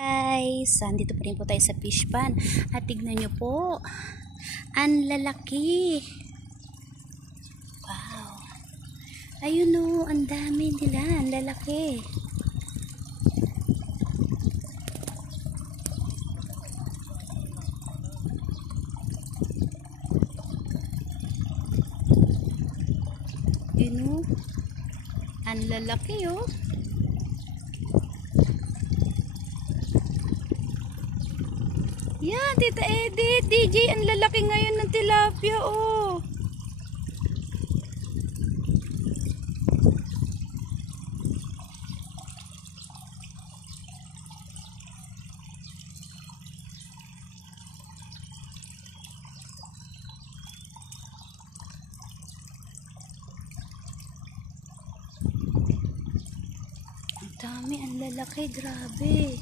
Guys, andito pa rin po tayo sa fish pan at tignan nyo po, ang lalaki. Wow, ayun o, ang dami nila, ang lalaki. Yun o, ang lalaki o. Yan, Tita Edith, DJ, ang lalaki ngayon ng tilapia, oh. Ang dami, ang lalaki, grabe.